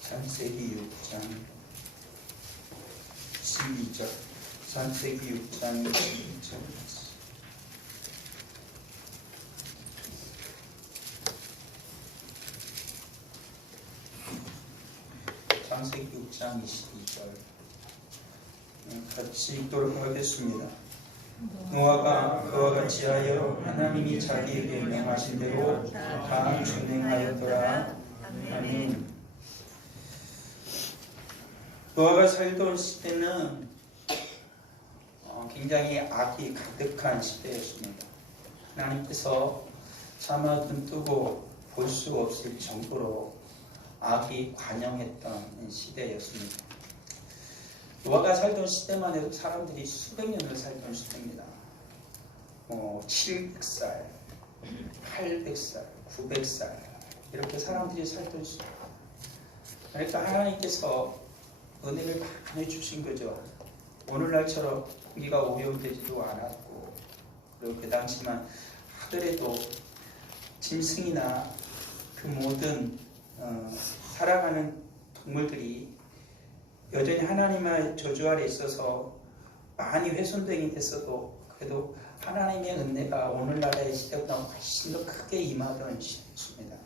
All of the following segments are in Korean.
창세기 6장 12절. 창세기 6장 12절. 창세기 6장 22절. 같이 읽도록 하겠습니다. 노아가 그와 같이 하여 하나님이 자기에게 명하신 대로 다 준행하였더라. 아멘. 노아가 살던 시대는 굉장히 악이 가득한 시대였습니다. 하나님께서 차마 눈 뜨고 볼 수 없을 정도로 악이 관영했던 시대였습니다. 노아가 살던 시대만 해도 사람들이 수백 년을 살던 시대입니다. 700살, 800살, 900살 이렇게 사람들이 살던 시대. 그러니까 하나님께서 은혜를 많이 주신 거죠. 오늘날처럼 공기가 오염되지도 않았고, 그리고 그 당시만 하더라도 짐승이나 그 모든 살아가는 동물들이 여전히 하나님의 저주 아래 있어서 많이 훼손되긴 했어도 그래도 하나님의 은혜가 오늘날의 시대보다 훨씬 더 크게 임하던 시대였습니다.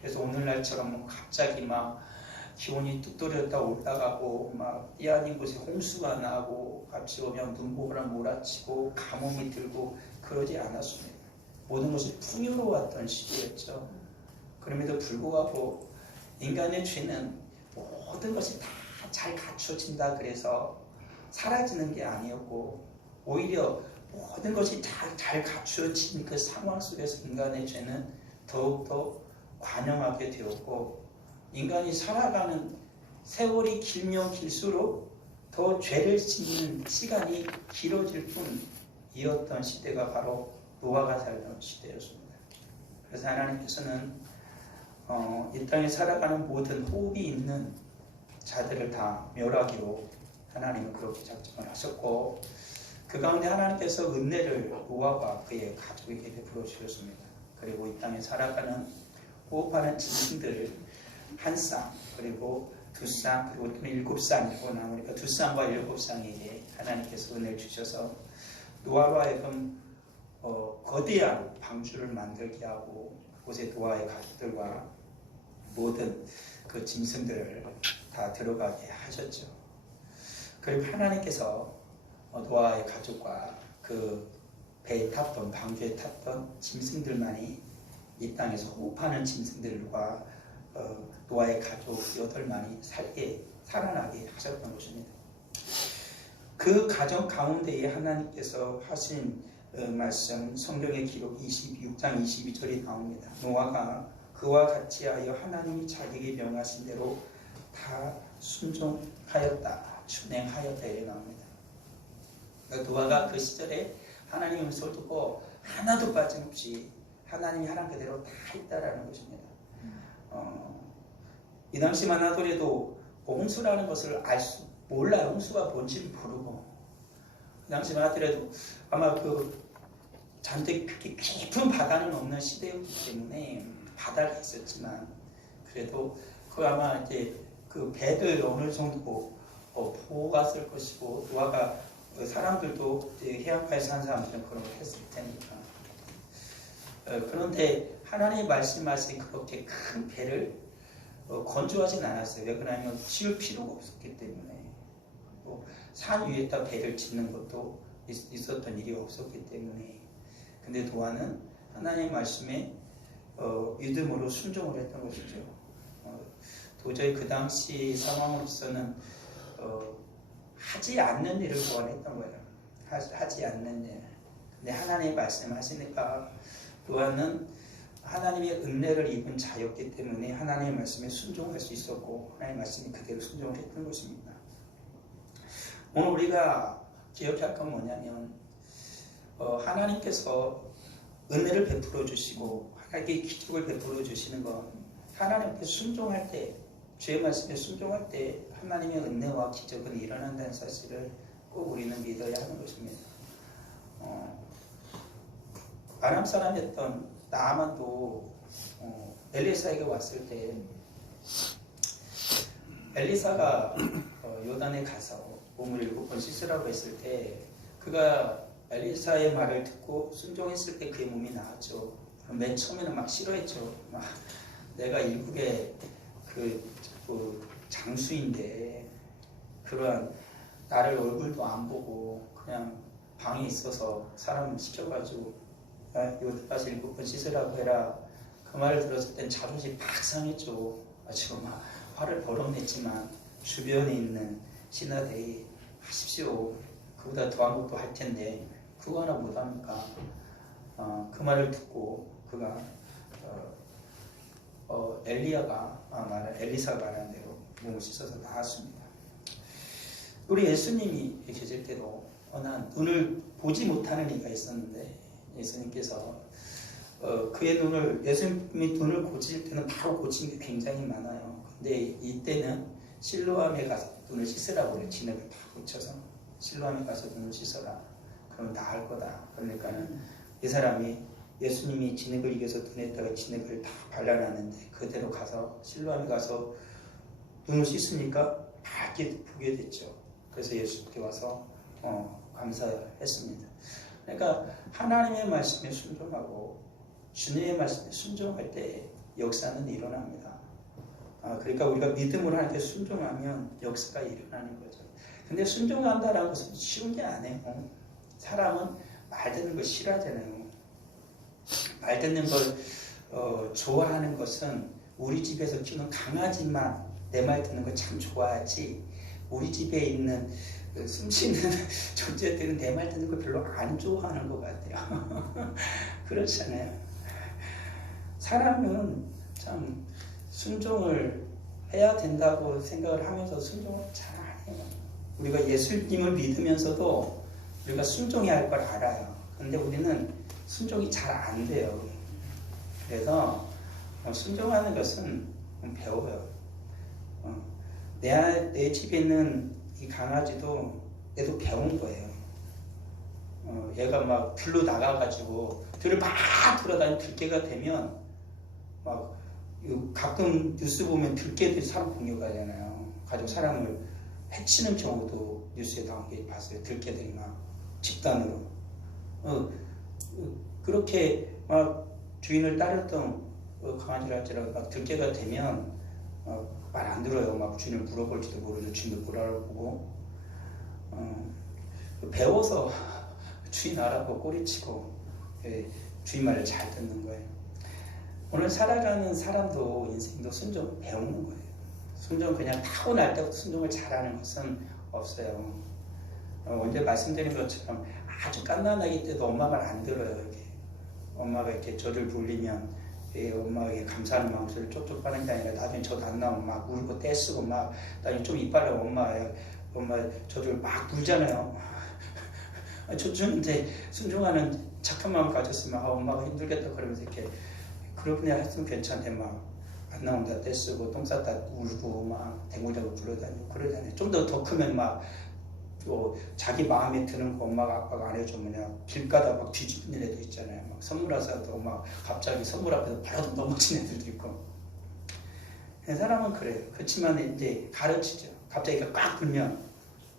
그래서 오늘날처럼 갑자기 막 기온이 뚝 떨어졌다 올라가고 막 이 아닌 곳에 홍수가 나고 같이 오면 눈보라랑 몰아치고 가뭄이 들고 그러지 않았습니다. 모든 것이 풍요로웠던 시기였죠. 그럼에도 불구하고 인간의 죄는 모든 것이 다 잘 갖춰진다 그래서 사라지는 게 아니었고, 오히려 모든 것이 잘 갖춰진 그 상황 속에서 인간의 죄는 더욱더 관영하게 되었고, 인간이 살아가는 세월이 길면 길수록 더 죄를 짓는 시간이 길어질 뿐이었던 시대가 바로 노아가 살던 시대였습니다. 그래서 하나님께서는 이 땅에 살아가는 모든 호흡이 있는 자들을 다 멸하기로 하나님은 그렇게 작정을 하셨고, 그 가운데 하나님께서 은혜를 노아와 그의 가족에게 베풀어 주셨습니다. 그리고 이 땅에 살아가는 호흡하는 짐승들을 한 쌍, 그리고 두 쌍, 그리고 또는 7쌍이고 나오니까 2쌍과 7쌍에게 하나님께서 은혜를 주셔서 노아로 하여금 거대한 방주를 만들게 하고, 그곳에 노아의 가족들과 모든 그 짐승들을 다 들어가게 하셨죠. 그리고 하나님께서 노아의 가족과 그 배에 탔던, 방주에 탔던 짐승들만이 이 땅에서 호흡하는 짐승들과 노아의 가족 8만이 살아나게 하셨던 것입니다. 그 가정 가운데에 하나님께서 하신 말씀, 성경의 기록 26장 22절이 나옵니다. 노아가 그와 같이 하여 하나님이 자기에게 명하신 대로 다 순종하였다, 준행하였다 이렇게 나옵니다. 그러니까 노아가 그 시절에 하나님의 음성을 듣고 하나도 빠짐없이 하나님이 하란 그대로 다 했다라는 것입니다. 이 당시만 하더라도 홍수라는 것을 몰라요. 홍수가 뭔지 모르고. 그 당시만 하더라도 아마 그 잔뜩 그렇게 깊은 바다는 없는 시대였기 때문에 바다가 있었지만, 그래도 그 아마 이제 그 배를 어느 정도 보호갔을 것이고, 노아가 사람들도 해안가에 사는 사람들은 그런 걸 했을 테니까. 그런데 하나님의 말씀하신 그렇게 큰 배를 건조하진 않았어요. 왜 그러냐면 지을 필요가 없었기 때문에. 산 위에다 배를 짓는 것도 있었던 일이 없었기 때문에. 근데 노아는 하나님의 말씀에 믿음으로 순종을 했던 것이죠. 도저히 그 당시 상황으로서는 하지 않는 일을 고안했던 거예요. 하지 않는 일. 근데 하나님의 말씀을 하시니까 노아는 하나님의 은혜를 입은 자였기 때문에 하나님의 말씀에 순종할 수 있었고, 하나님의 말씀이 그대로 순종을 했던 것입니다. 오늘 우리가 기억할 건 뭐냐면, 하나님께서 은혜를 베풀어 주시고 하나님께 기적을 베풀어 주시는 건 하나님께 순종할 때, 주의 말씀에 순종할 때 하나님의 은혜와 기적은 일어난다는 사실을 꼭 우리는 믿어야 하는 것입니다. 아람 사람이었던 나아만도 엘리사에게 왔을 때, 엘리사가 요단에 가서 몸을 7번 씻으라고 했을 때, 그가 엘리사의 말을 듣고 순종했을 때 그의 몸이 나았죠. 맨 처음에는 막 싫어했죠. 막 내가 일국의 그 장수인데 그러한 나를 얼굴도 안 보고 그냥 방에 있어서 사람을 시켜가지고 요단 가서 7번 씻으라고 해라. 그 말을 들었을 땐 자존심이 팍 상했죠. 지금 막 화를 벌어냈지만 주변에 있는 신하들이 하십시오. 그보다 더한 것도 할 텐데 그거 하나 못합니까? 그 말을 듣고 그가 엘리사가 말한 대로 몸을 씻어서 나았습니다. 우리 예수님이 계실 때도 눈을 보지 못하는 이가 있었는데, 예수님께서 예수님이 눈을 고칠 때는 바로 고친 게 굉장히 많아요. 근데 이때는 실로암에 가서 눈을 씻으라고 그래요. 진흙을 다 묻혀서. 실로암에 가서 눈을 씻어라. 그럼 나을 거다. 그러니까는 이 사람이 예수님이 진흙을 이겨서 눈에다가 진흙을 다 발라놨는데 그대로 가서 실로암에 가서 눈을 씻으니까 밝게 보게 됐죠. 그래서 예수님께 와서 감사했습니다. 그러니까 하나님의 말씀에 순종하고 주님의 말씀에 순종할 때 역사는 일어납니다. 그러니까 우리가 믿음으로 하나님께 순종하면 역사가 일어나는 거죠. 근데 순종한다라는 것은 쉬운 게 아니에요. 사람은 말 듣는 걸 싫어하잖아요. 말 듣는 걸 좋아하는 것은 우리 집에서 키우는 강아지만 내 말 듣는 걸 참 좋아하지, 우리 집에 있는 숨쉬는 존재들은 내 말 듣는 걸 별로 안 좋아하는 것 같아요. 그렇잖아요. 사람은 참 순종을 해야 된다고 생각을 하면서 순종을 잘 안 해요. 우리가 예수님을 믿으면서도 우리가 순종해야 할 걸 알아요. 근데 우리는 순종이 잘 안 돼요. 그래서 순종하는 것은 배워요. 내 집에 있는 이 강아지도 얘도 배운 거예요. 얘가 막 들로 나가가지고 들을 막 돌아다니는 들개가 되면 막 가끔 뉴스 보면 들개들이 사람 공격하잖아요. 가지고 사람을 해치는 경우도 뉴스에 나온 게 봤어요. 들개들이 막 집단으로 그렇게 막 주인을 따르던 강아지랄지라도 막 들개가 되면 말 안 들어요. 막 주인을 물어볼지도 모르죠. 주인도 못 알아보고 배워서 주인 알아보고 꼬리치고 주인 말을 잘 듣는 거예요. 오늘 살아가는 사람도 인생도 순종 배우는 거예요. 순종 그냥 타고날 때부터 순종을 잘하는 것은 없어요. 언제 말씀드린 것처럼 아주 갓난아기 때도 엄마 말 안 들어요. 이렇게. 엄마가 이렇게 저를 불리면 엄마에게 감사하는 마음을 쪽쪽 빠는 게 아니라 나중에 저도 안 나오면 막 울고 떼쓰고 막 나중에 좀 이빨로 엄마 저를 막 물잖아요. 저한테 순종하는 착한 마음 가졌으면 엄마가 힘들겠다 그러면서 이렇게 그러냐 했으면 괜찮대. 막 안 나온다 떼쓰고 똥 쌌다 울고 막 대물대물 불러다니고 그러잖아요. 좀 더 크면 막 자기 마음에 드는 거 엄마가 아빠가 안 해주면 길 가다 막 뒤집는 애도 있잖아요. 막 선물 와서도 막 갑자기 선물 앞에서 바로 넘어진 애들도 있고. 사람은 그래요. 그렇지만 이제 가르치죠. 갑자기 꽉 불면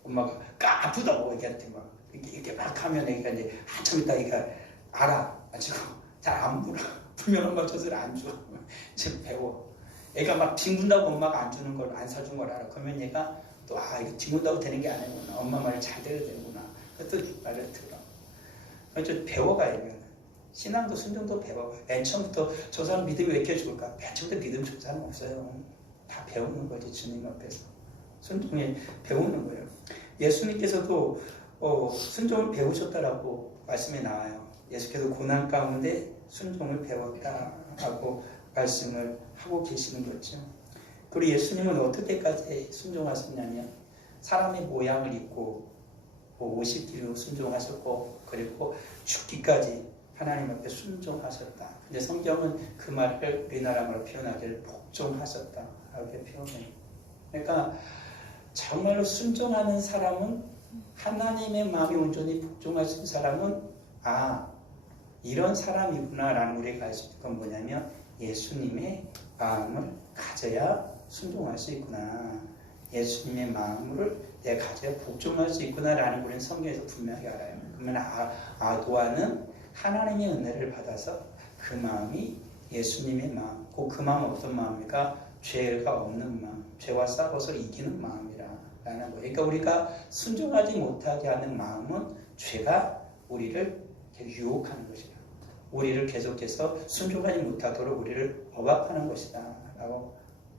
엄마가 까 아프다고 애기한테 막 이렇게 막 하면 애기가 이제 한참 있다 애기가 알아가지고 잘 안 불어. 불면 엄마 젖을 안 줘. 지금 배워. 애가 막 뒹군다고 엄마가 안 주는 걸 안 사준 걸 알아. 그러면 얘가 또 이거 뒹군다고 되는 게 아니구나. 엄마 말을 잘 들어야 되는구나. 또 말을 들어. 그래서 배워가야 돼요. 신앙도 순종도 배워가요. 맨 처음부터 저 사람 믿음이 왜 이렇게 좋을까? 맨 처음부터 믿음 좋은 사람 없어요. 다 배우는 거지. 주님 앞에서. 순종에 배우는 거예요. 예수님께서도 순종을 배우셨다라고 말씀에 나와요. 예수께서 고난 가운데 순종을 배웠다라고 말씀을 하고 계시는 거죠. 그리고 예수님은 어떨 때까지 순종하셨냐면 사람의 모양을 입고 50km 순종하셨고 그리고 죽기까지 하나님 앞에 순종하셨다. 근데 성경은 그 말을 우리나라 말로 표현하기를 복종하셨다 이렇게 표현해요. 그러니까 정말로 순종하는 사람은 하나님의 마음에 온전히 복종하신 사람은 이런 사람이구나 라는 우리가 알 수 있는 건 뭐냐면 예수님의 마음을 가져야 순종할 수 있구나. 예수님의 마음을 내가 가져야 복종할 수 있구나 라는 우리는 성경에서 분명히 알아요. 그러면 아도아는 하나님의 은혜를 받아서 그 마음이 예수님의 마음, 그 마음은 어떤 마음입니까? 죄가 없는 마음, 죄와 싸워서 이기는 마음이라는 거예요. 그러니까 우리가 순종하지 못하게 하는 마음은 죄가 우리를 유혹하는 것이다. 우리를 계속해서 순종하지 못하도록 우리를 억압하는 것이다 라고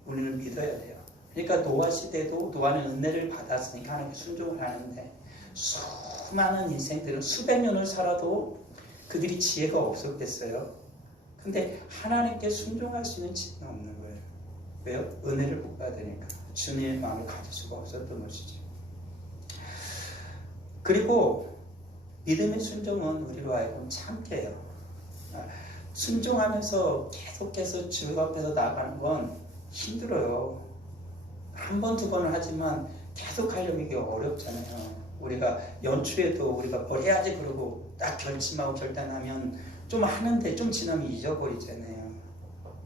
우리는 믿어야 돼요. 그러니까 노아 시대도 노아는 은혜를 받았으니까 하나님께 순종을 하는데 수많은 인생들은 수백 년을 살아도 그들이 지혜가 없었겠어요. 근데 하나님께 순종할 수 있는 지혜가 없는 거예요. 왜요? 은혜를 못 받으니까. 주님의 마음을 가질 수가 없었던 것이죠. 그리고 믿음의 순종은 우리로 하여금 참게요. 순종하면서 계속해서 주 앞에서 나가는 건 힘들어요. 한 번, 두 번은 하지만 계속 하려면 이게 어렵잖아요. 우리가 연초에도 우리가 뭘 해야지 그러고 딱 결심하고 결단하면 좀 하는데 좀 지나면 잊어버리잖아요.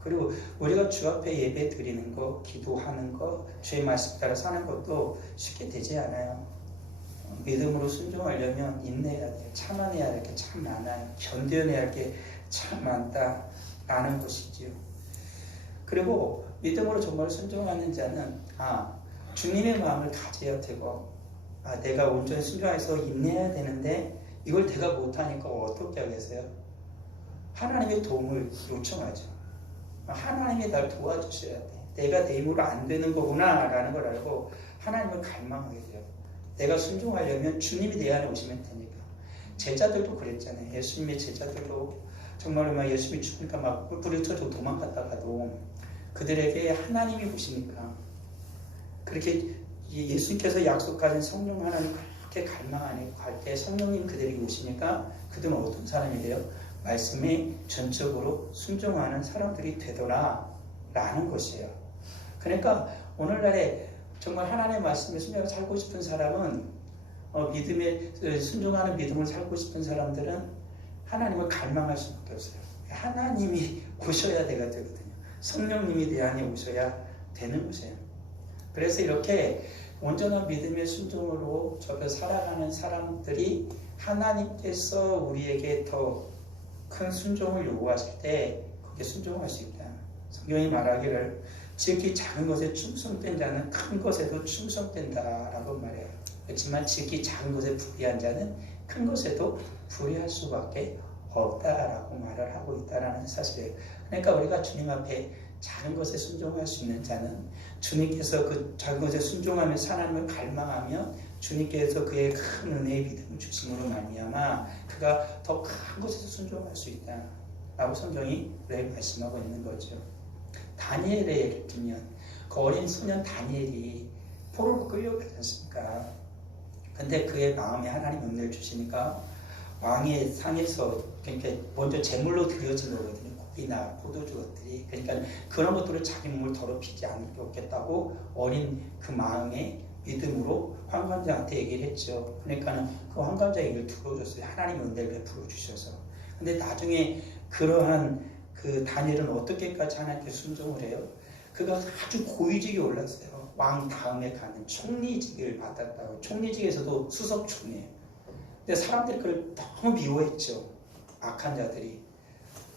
그리고 우리가 주 앞에 예배 드리는 거, 기도하는 거, 주의 말씀 따라 사는 것도 쉽게 되지 않아요. 믿음으로 순종하려면 인내해야 돼요. 참아내야 할 게 참 많아요. 견뎌내야 할 게 참 많다라는 것이지요. 그리고 믿음으로 정말 순종하는 자는 주님의 마음을 가져야 되고 내가 온전히 순종해서 인내해야 되는데 이걸 내가 못하니까 어떻게 하겠어요? 하나님의 도움을 요청하죠. 하나님이 날 도와주셔야 돼. 내가 내 힘으로 안 되는 거구나 라는 걸 알고 하나님을 갈망하게 돼요. 내가 순종하려면 주님이 내 안에 오시면 되니까. 제자들도 그랬잖아요. 예수님의 제자들도 정말로 막 예수님이 죽으니까 막 뿔뿔이 흩어지고 도망갔다가도 그들에게 하나님이 오시니까 그렇게 예수님께서 약속하신 성령 하나님 그렇게 갈망하니 갈 때 성령님 그들에게 오시니까 그들은 어떤 사람이 돼요? 말씀에 전적으로 순종하는 사람들이 되더라 라는 것이에요. 그러니까 오늘날에 정말 하나님의 말씀에 순종하고 살고 싶은 사람은 믿음에 순종하는 믿음을 살고 싶은 사람들은 하나님을 갈망할 수밖에 없어요. 하나님이 오셔야 되거든요. 성령님이 내 안에 오셔야 되는 것이에요. 그래서 이렇게 온전한 믿음의 순종으로 접해 살아가는 사람들이 하나님께서 우리에게 더 큰 순종을 요구하실 때 그게 순종할 수 있다. 성경이 말하기를 지극히 작은 것에 충성된 자는 큰 것에도 충성된다라고 말해요. 그렇지만 지극히 작은 것에 불의한 자는 큰 것에도 불의할 수밖에 없다라고 말을 하고 있다라는 사실이에요. 그러니까 우리가 주님 앞에 작은 것에 순종할 수 있는 자는 주님께서 그 작은 것에 순종하면서 하나님을 갈망하며 주님께서 그의 큰 은혜의 믿음을 주심으로 말미암아 그가 더 큰 것에서 순종할 수 있다라고 성경이 우리에게 말씀하고 있는 거죠. 다니엘의 예를 들면 그 어린 소년 다니엘이 포로로 끌려가지 않습니까? 근데 그의 마음에 하나님 은혜를 주시니까 왕의 상에서 그러니까 먼저 제물로 드려진 거거든요. 고기나 포도주 것들이. 그러니까 그런 것들을 자기 몸을 더럽히지 않겠다고 어린 그 마음에 믿음으로 환관자한테 얘기를 했죠. 그러니까는 그 환관자 얘기를 들어줬어요. 하나님의 은혜를 베풀어 주셔서. 근데 나중에 그러한 그 다니엘은 어떻게까지 하나님께 순종을 해요? 그가 아주 고위직에 올랐어요. 왕 다음에 가는 총리직을 받았다고. 총리직에서도 수석총리예요. 근데 사람들이 그걸 너무 미워했죠. 악한 자들이.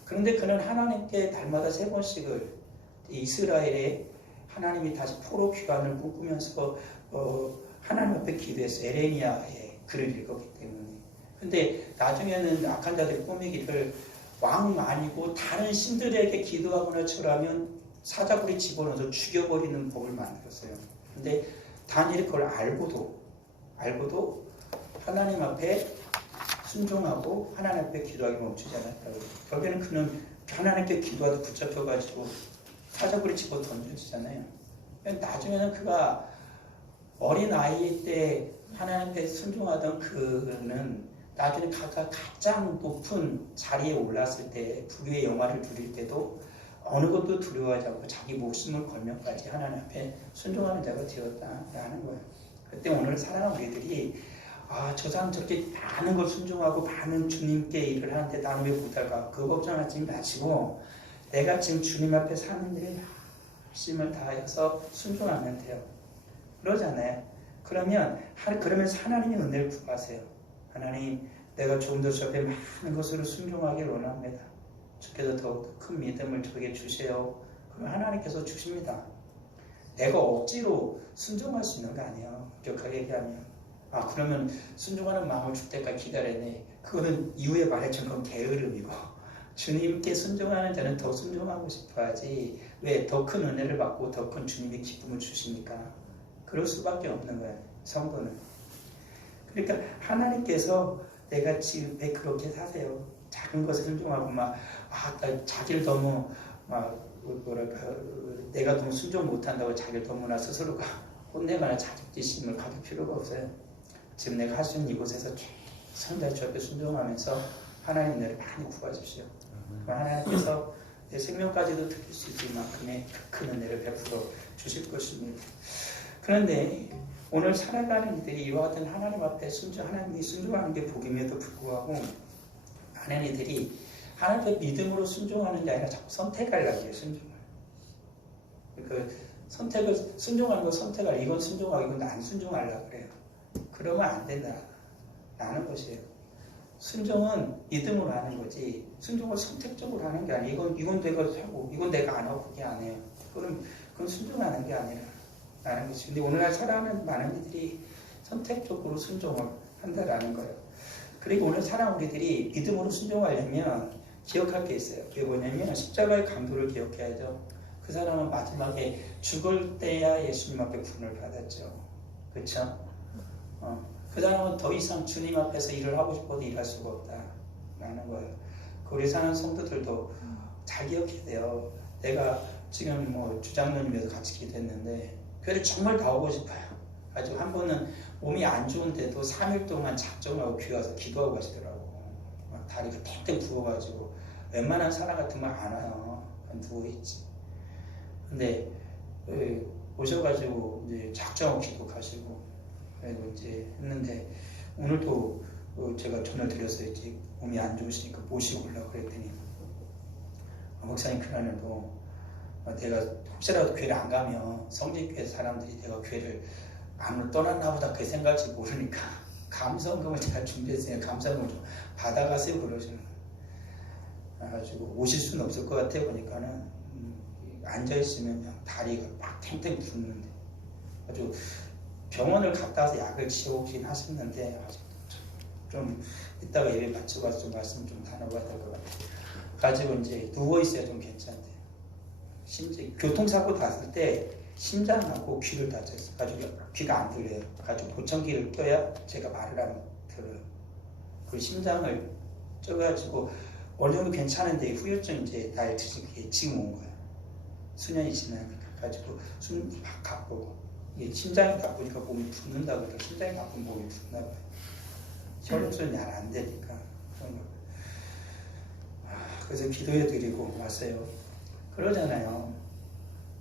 그런데 그는 하나님께 날마다 3번씩을 이스라엘에 하나님이 다시 포로 귀환을 꿈꾸면서 하나님 앞에 기도했어요. 에레미야의 글을 읽었기 때문에. 근데 나중에는 악한 자들이 꾸미기를 왕 아니고 다른 신들에게 기도하거나 절하면 사자굴이 집어넣어서 죽여버리는 법을 만들었어요. 근데 다니엘이 그걸 알고도 하나님 앞에 순종하고 하나님 앞에 기도하기 멈추지 않았다고. 결국에는 그는 하나님께 기도하다 붙잡혀가지고 사자굴이 집어 던져지잖아요. 나중에는 그가 어린 아이 때 하나님께 순종하던 그는 나중에 그가 가장 높은 자리에 올랐을 때 부귀의 영화를 누릴 때도 어느 것도 두려워하지 않고 자기 목숨을 걸면까지 하나님 앞에 순종하는 자가 되었다라는 거예요. 그때 오늘 살아가는 우리들이 저 사람 저렇게 많은 걸 순종하고 많은 주님께 일을 하는데 나는 왜 못할까? 그거 걱정하지 마시고 내가 지금 주님 앞에 사는 일에 열심을 다해서 순종하면 돼요. 그러잖아요. 그러면서 하나님의 은혜를 구하세요. 하나님, 내가 좀 더 주 앞에 많은 것으로 순종하길 원합니다. 주께서 더욱더 큰 믿음을 저에게 주세요. 그러면 하나님께서 주십니다. 내가 억지로 순종할 수 있는 거 아니에요. 엄격하게 얘기하면. 그러면 순종하는 마음을 줄 때까지 기다려내. 그거는 이후에 말했던 건 게으름이고 주님께 순종하는 자는 더 순종하고 싶어야지 왜 더 큰 은혜를 받고 더 큰 주님의 기쁨을 주시니까 그럴 수밖에 없는 거예요. 성도는. 그러니까 하나님께서 내가 지금 왜 그렇게 사세요? 작은 것에 순종하고 자기를 너무 내가 너무 순종 못한다고 자기를 너무나 스스로가 혼내거나 자격지심을 가질 필요가 없어요. 지금 내가 할 수 있는 이곳에서 최선을 주 앞에 순종하면서 하나님 은혜를 많이 구하십시오. 하나님께서 내 생명까지도 드릴 수 있을 만큼의 큰 은혜를 베풀어 주실 것입니다. 그런데 오늘 살아가는 이들이 이와 같은 하나님 앞에 하나님이 순종하는 게 복임에도 불구하고 많은 이들이 하나님 앞에 믿음으로 순종하는 게 아니라 자꾸 선택하려고 해요. 순종을. 그 선택을 순종하는 거 선택할 이건 순종하고 이건 안 순종하려고 그래요. 그러면 안 된다라는 것이에요. 순종은 믿음으로 하는 거지 순종을 선택적으로 하는 게 아니에요. 이건 내가 하고 이건 내가 안 하고 그게 아니에요. 그건 순종하는 게 아니라는 것이. 근데 오늘날 살아가는 많은 이들이 선택적으로 순종을 한다라는 거예요. 그리고 오늘 살아온 우리들이 믿음으로 순종하려면 기억할 게 있어요. 그게 뭐냐면 십자가의 강도를 기억해야죠. 그 사람은 마지막에 죽을 때야 예수님 앞에 구원을 받았죠. 그렇죠? 그 사람은 더 이상 주님 앞에서 일을 하고 싶어도 일할 수가 없다라는 거예요. 우리 사는 성도들도 잘 기억해야 돼요. 내가 지금 뭐 주장로님에서 같이 기도했는데 교회를 정말 나오고 싶어요. 아주 한 번은 몸이 안 좋은데도 3일 동안 작정하고 귀 와서 기도하고 가시더라고. 막 다리가 탱탱 부어가지고 웬만한 사람 같으면 안 와요. 누워있지. 근데 오셔가지고 이제 작정하고 기도하시고 그리고 이제 했는데 오늘도 제가 전화 드렸어요. 이제 몸이 안 좋으시니까 모시고 오려고 그랬더니 목사님 그날도 내가 혹시라도 교회를 안 가면 성직교회 사람들이 내가 교회를 안 떠났나 보다 그 생각지 모르니까 감성금을 제가 준비했어요. 감성금을 좀 받아가세요 그러시는 거예요. 그래가지고 오실 수는 없을 것 같아요. 보니까는 앉아있으면 그냥 다리가 막 탱탱 붓는데 아주 병원을 갔다 와서 약을 지어오긴 하셨는데 좀 이따가 예배 마치고 와서 좀 말씀 좀 나눠봐야 될 것 같아요. 가지고 이제 누워있어야 좀 괜찮대요. 교통사고 났을 때 심장하고 귀를 다쳤어요. 가지고 귀가 안 들려요. 가지고 보청기를 껴야 제가 말을 하면 들어요. 그 심장을 쪄가지고 원래는 괜찮은데 후유증 이제 날 드시게 지금 온 거예요. 수년이 지나니까 가지고 숨이 막 가쁘고 심장이 나쁘니까 몸이 붓는다 그러더라고요. 심장이 나쁘면 몸이 붓나 봐요. 혈액순환이 잘 안 되니까 그래서 기도해드리고 왔어요. 그러잖아요.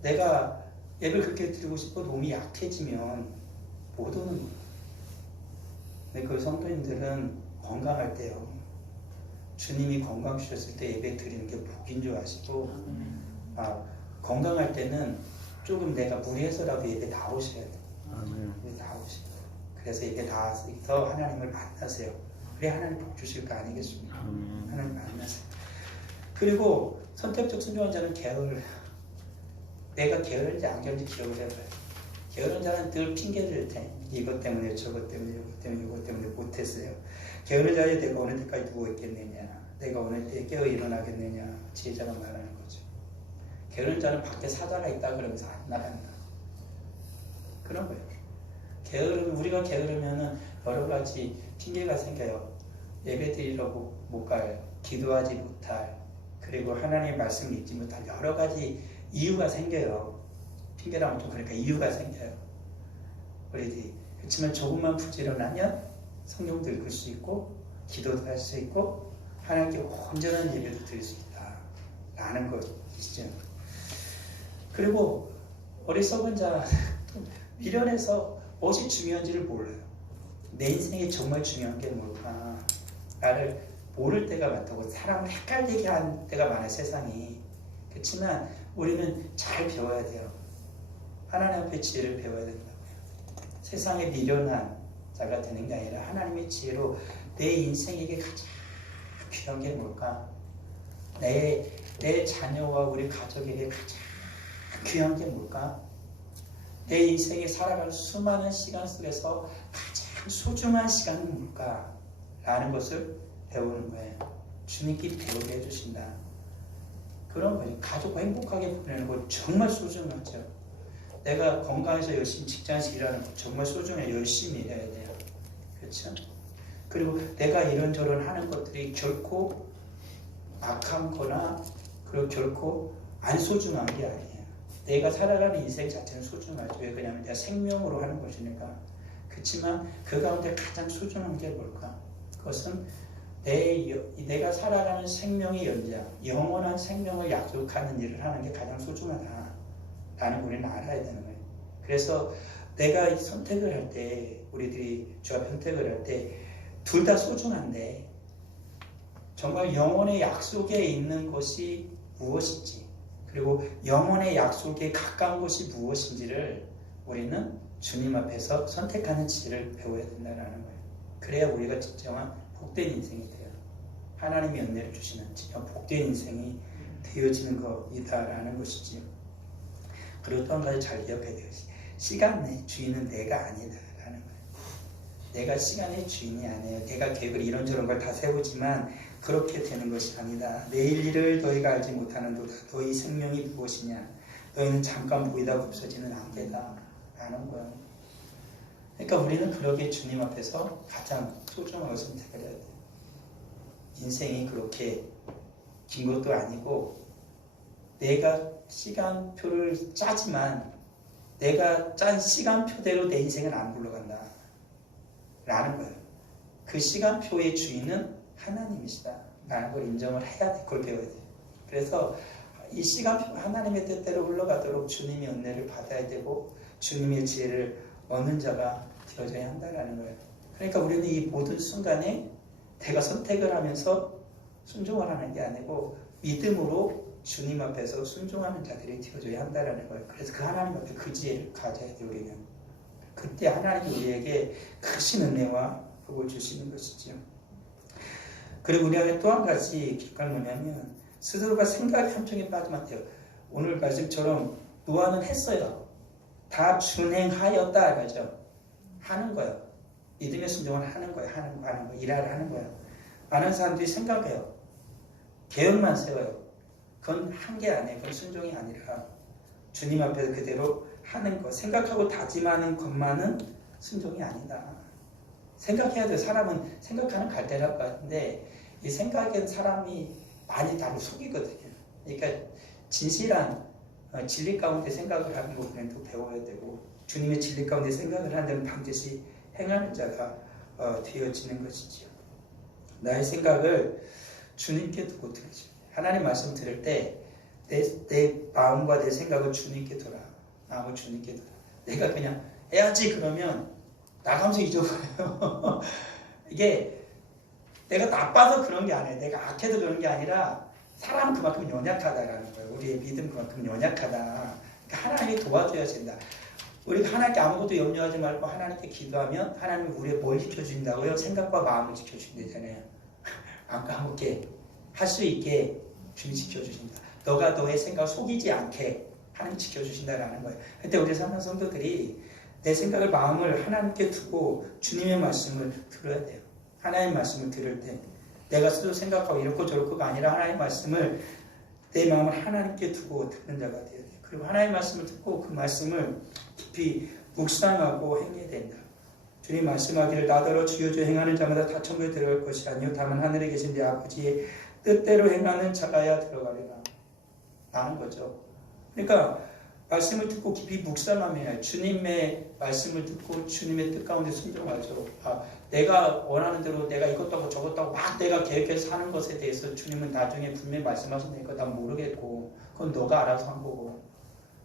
내가 예배를 그렇게 드리고 싶어도 몸이 약해지면 못 오는 거예요. 근데 그 성도님들은 건강할 때요. 주님이 건강 주셨을 때 예배 드리는 게 복인 줄 아시고 건강할 때는 조금 내가 무리해서라도 예배 나오셔야 돼요. 예배 나오셔야 돼요. 그래서 예배 나와서 하나님을 만나세요. 그래 하나님 복 주실 거 아니겠습니까? 하나님 만나세요. 그리고 선택적 순종한 자는 내가 게으른지 안 게으른지 기억을 해봐요. 게으른 자는 늘 핑계를 대. 이것 때문에 저것 때문에 이것 때문에 못했어요. 게으른 자에 내가 어느 때까지 누워있겠느냐, 내가 어느 때에 깨어 일어나겠느냐, 지혜자가 말하는 거죠. 게으른 자는 밖에 사자가 있다 그러면서 안 나간다. 그런 거예요. 우리가 게으르면 여러 가지 핑계가 생겨요. 예배 드리려고 못 갈, 기도하지 못할, 그리고 하나님의 말씀을 읽지 못할 여러 가지 이유가 생겨요. 핑계라면 좀 그러니까 이유가 생겨요. 우리들이. 그렇지만 조금만 부지런하면 성경도 읽을 수 있고 기도도 할 수 있고 하나님께 온전한 예배도 드릴 수 있다 라는 것이죠. 그리고 어리석은 자 미련해서 무엇이 중요한지를 몰라요. 내 인생에 정말 중요한 게 뭘까 나를 모를 때가 많다고. 사람을 헷갈리게 한 때가 많아요. 세상이. 그렇지만 우리는 잘 배워야 돼요. 하나님 앞에 지혜를 배워야 된다고요. 세상에 미련한 자가 되는 게 아니라 하나님의 지혜로 내 인생에게 가장 귀한 게 뭘까? 내 자녀와 우리 가족에게 가장 귀한 게 뭘까? 내 인생에 살아가는 수많은 시간 속에서 가장 소중한 시간은 뭘까? 라는 것을 배우는 거예요. 주님께 배우게 해주신다. 그런 거예요. 가족과 행복하게 보내는 거 정말 소중하죠. 내가 건강해서 열심히 직장에서 일하는 거 정말 소중해. 열심히 일해야 돼요. 그렇죠? 그리고 내가 이런저런 하는 것들이 결코 악한 거나 그리고 결코 안 소중한 게 아니에요. 내가 살아가는 인생 자체는 소중하죠. 왜 그러냐면 내가 생명으로 하는 것이니까. 그렇지만 그 가운데 가장 소중한 게 뭘까? 그것은 내가 살아가는 생명의 연장, 영원한 생명을 약속하는 일을 하는 게 가장 소중하다라는 걸 우리는 알아야 되는 거예요. 그래서 내가 선택을 할 때, 우리들이 주 앞에 선택을 할 때 둘 다 소중한데 정말 영혼의 약속에 있는 것이 무엇인지, 그리고 영혼의 약속에 가까운 것이 무엇인지를 우리는 주님 앞에서 선택하는 지혜를 배워야 된다는 거예요. 그래야 우리가 진정한 복된 인생이 돼요. 하나님이 은혜를 주시는 진정 복된 인생이 되어지는 것이다라는 것이지요. 그리고 또 한 가지 잘 기억해야 돼요. 시간의 주인은 내가 아니다라는 거예요. 내가 시간의 주인이 아니에요. 내가 계획을 이런저런 걸 다 세우지만 그렇게 되는 것이 아니다. 내일 일을 너희가 알지 못하는도다. 너희 생명이 무엇이냐. 너희는 잠깐 보이다가 없어지는 안개다 라는 거예요. 그러니까 우리는 그렇게 주님 앞에서 가장 소중하게 선택을 해야 돼요. 인생이 그렇게 긴 것도 아니고 내가 시간표를 짜지만 내가 짠 시간표대로 내 인생은 안 굴러간다 라는 거예요. 그 시간표의 주인은 하나님이시다 라는 걸 인정을 해야 돼. 그걸 배워야 돼. 그래서 이 시간표 하나님의 뜻대로 흘러가도록 주님의 은혜를 받아야 되고 주님의 지혜를 얻는 자가 되어져야 한다라는 거예요. 그러니까 우리는 이 모든 순간에 내가 선택을 하면서 순종을 하는 게 아니고 믿음으로 주님 앞에서 순종하는 자들이 되어져야 한다라는 거예요. 그래서 그 하나님 앞에 그 지혜를 가져야 돼요. 우리는 그때 하나님이 우리에게 크신 은혜와 복을 주시는 것이죠. 그리고 우리에게 또 한 가지 기억할 뭐냐면 스스로가 생각의 함정에 빠지면 안 돼요. 오늘 말씀처럼 노아는 했어요. 다 준행하였다 이거죠. 하는 거예요. 믿음의 순종을 하는 거예요. 하는 거, 일하러 하는 거예요. 많은 사람들이 생각해요. 계획만 세워요. 그건 한 게 아니에요. 그건 순종이 아니라 주님 앞에서 그대로 하는 거, 생각하고 다짐하는 것만은 순종이 아니다. 생각해야 돼요. 사람은 생각하는 갈대랄 것 같은데 이 생각엔 사람이 많이 다루 속이거든요. 그러니까 진실한 진리 가운데 생각을 하는 것도 배워야 되고 주님의 진리 가운데 생각을 하는 데는 반드시 행하는 자가 되어지는 것이지요. 나의 생각을 주님께 두고 들으시오. 하나님 말씀 들을 때 내 마음과 내 생각을 주님께 둬라. 마음을 주님께 둬라. 내가 그냥 해야지 그러면 나가면서 잊어버려요. 이게 내가 나빠서 그런 게 아니에요. 내가 악해서 그런 게 아니라 사람은 그만큼 연약하다라는 거예요. 우리의 믿음 그만큼 연약하다. 그러니까 하나님이 도와줘야 된다. 우리가 하나님께 아무것도 염려하지 말고 하나님께 기도하면 하나님이 우리의 뭘 지켜주신다고요? 생각과 마음을 지켜주신다잖아요. 안 까먹게 할 수 있게 주님 지켜주신다. 너가 너의 생각을 속이지 않게 하나님 지켜주신다라는 거예요. 그때 우리 사랑하는 성도들이 내 생각을 마음을 하나님께 두고 주님의 말씀을 들어야 돼요. 하나님의 말씀을 들을 때 내가 스스로 생각하고 이렇고 저렇고가 아니라 하나님의 말씀을 내 마음을 하나님께 두고 듣는 자가 되어야 돼요. 그리고 하나님의 말씀을 듣고 그 말씀을 깊이 묵상하고 행해야 된다. 주님 말씀하기를 나더러 주여 주여 행하는 자마다 다 천국에 들어갈 것이 아니요 다만 하늘에 계신 내 아버지의 뜻대로 행하는 자가야 들어가리라 라는 거죠. 그러니까 말씀을 듣고 깊이 묵상하면 주님의 말씀을 듣고 주님의 뜻 가운데 순종하죠. 내가 원하는 대로 내가 이것도 하고 저것도 하고 막 내가 계획해서 사는 것에 대해서 주님은 나중에 분명히 말씀하시니까 난 모르겠고 그건 너가 알아서 한 거고.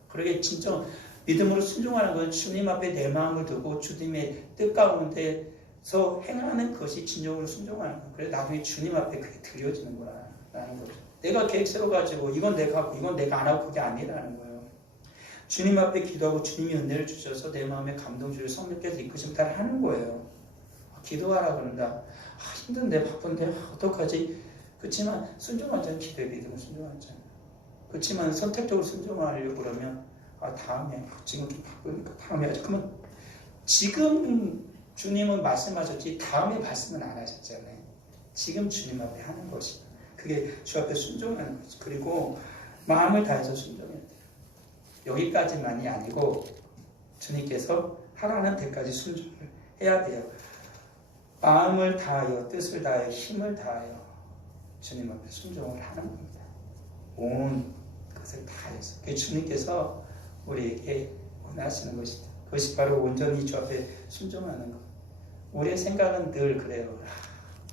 그러게 진짜 믿음으로 순종하는 건 주님 앞에 내 마음을 두고 주님의 뜻 가운데서 행하는 것이 진정으로 순종하는 거예요. 그래서 나중에 주님 앞에 그게 드려지는 거라는 거죠. 내가 계획 세워가지고 이건 내가 하고 이건 내가 안 하고 그게 아니라는 거예요. 주님 앞에 기도하고 주님이 은혜를 주셔서 내 마음에 감동 주셔서 성령께서 이끄심 따라 하는 거예요. 기도하라 그런다. 힘든데 바쁜데 어떡하지? 그렇지만 순종하자는 기도에 믿음을 순종하잖아요. 그렇지만 선택적으로 순종하려고 그러면 다음에 지금 좀 바쁘니까 다음에 하자. 그러면 지금 주님은 말씀하셨지 다음에 말씀은 안 하셨잖아요. 지금 주님 앞에 하는 것이 그게 주 앞에 순종하는 거죠. 그리고 마음을 다해서 순종해야 돼요. 여기까지만이 아니고 주님께서 하라는 데까지 순종을 해야 돼요. 마음을 다하여 뜻을 다하여 힘을 다하여 주님 앞에 순종을 하는 겁니다. 온 것을 다해서 주님께서 우리에게 원하시는 것이다. 그것이 바로 온전히 주 앞에 순종하는 것. 우리의 생각은 늘 그래요.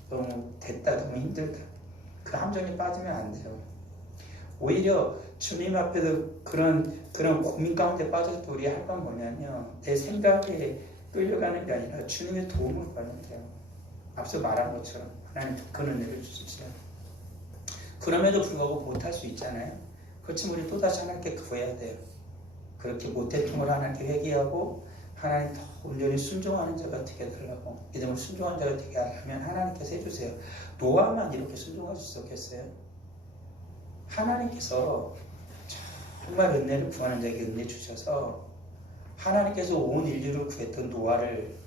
너무 됐다, 너무 힘들다. 그 함정에 빠지면 안 돼요. 오히려 주님 앞에서 그런 고민 가운데 빠져도 우리 할 건 뭐냐면 내 생각에 끌려가는 게 아니라 주님의 도움을 받는 거예요. 앞서 말한 것처럼 하나님 큰 은혜를 주십시오. 그럼에도 불구하고 못할 수 있잖아요. 그렇지만 우리 또다시 하나님께 구해야 돼요. 그렇게 못했던 걸 하나님께 회개하고 하나님 더 온전히 순종하는 자가 되게 해달라고, 믿음을 순종하는 자가 되게 하면 하나님께서 해주세요. 노아만 이렇게 순종할 수 있었겠어요? 하나님께서 정말 은혜를 구하는 자에게 은혜 주셔서 하나님께서 온 인류를 구했던 노아를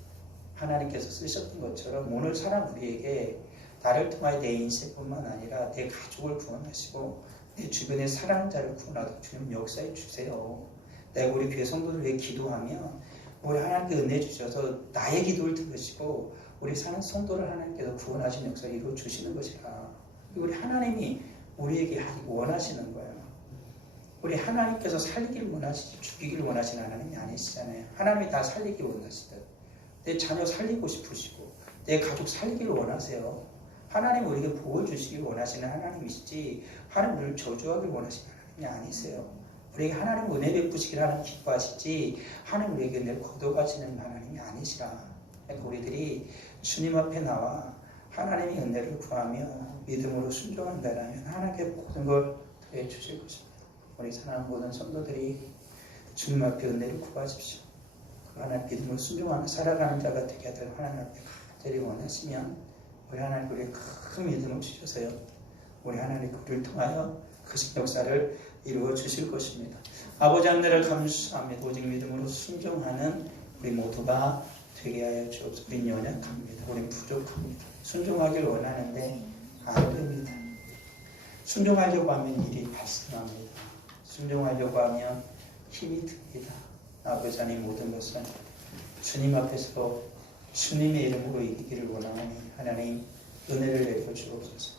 하나님께서 쓰셨던 것처럼 오늘 사람 우리에게 나를 통하여 내 인생뿐만 아니라 내 가족을 구원하시고 내 주변의 사랑하는 자를 구원하도록 주님 역사해 주세요. 내가 우리 교회 성도들 위해 기도하면 우리 하나님께 은혜 주셔서 나의 기도를 들으시고 우리 사는 성도를 하나님께서 구원하시는 역사를 이루어 주시는 것이라. 우리 하나님이 우리에게 하기 원하시는 거예요. 우리 하나님께서 살리기를 원하시지 죽이기를 원하시는 하나님이 아니시잖아요. 하나님이 다 살리기 원하시듯 내 자녀 살리고 싶으시고 내 가족 살리기를 원하세요. 하나님 우리에게 복을 주시길 원하시는 하나님이시지 하나님 우리를 저주하길 원하시는 하나님이 아니세요. 우리에게 하나님 은혜 베푸시길 하나님 기뻐하시지 하나님 우리에게 은혜를 거둬가시는 하나님이 아니시라. 그러니까 우리들이 주님 앞에 나와 하나님의 은혜를 구하며 믿음으로 순종한다면 하나님께 모든 걸 더해 주실 것입니다. 우리 사랑하는 모든 성도들이 주님 앞에 은혜를 구하십시오. 그 하나님 믿음으로 순종하며 살아가는 자가 되게 하도록 하나님 앞에 간절히 원하시면 우리 하나님 우리에게 큰 믿음을 주셔서요. 우리 하나님 우리를 통하여 그 역사를 이루어 주실 것입니다. 아버지 하늘을 감사합니다. 오직 믿음으로 순종하는 우리 모두가 되게 하여 주옵소서. 우린 연약합니다. 우린 부족합니다. 순종하길 원하는데 안 됩니다. 순종하려고 하면 일이 발생합니다. 순종하려고 하면 힘이 듭니다. 아버지 하나님 모든 것은 주님 앞에서 주님의 이름으로 이기기를 원하니 하나님 은혜를 내려 주옵소서.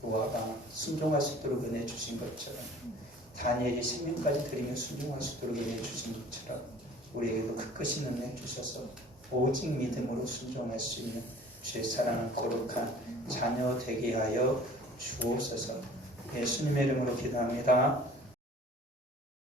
노아가 순종할 수 있도록 은혜 주신 것처럼 다니엘이 생명까지 드리며 순종할 수 있도록 은혜 주신 것처럼 우리에게도 그 끝인 은혜 주셔서 오직 믿음으로 순종할 수 있는 주의 사랑하는 거룩한 자녀 되게 하여 주옵소서. 예수님의 이름으로 기도합니다.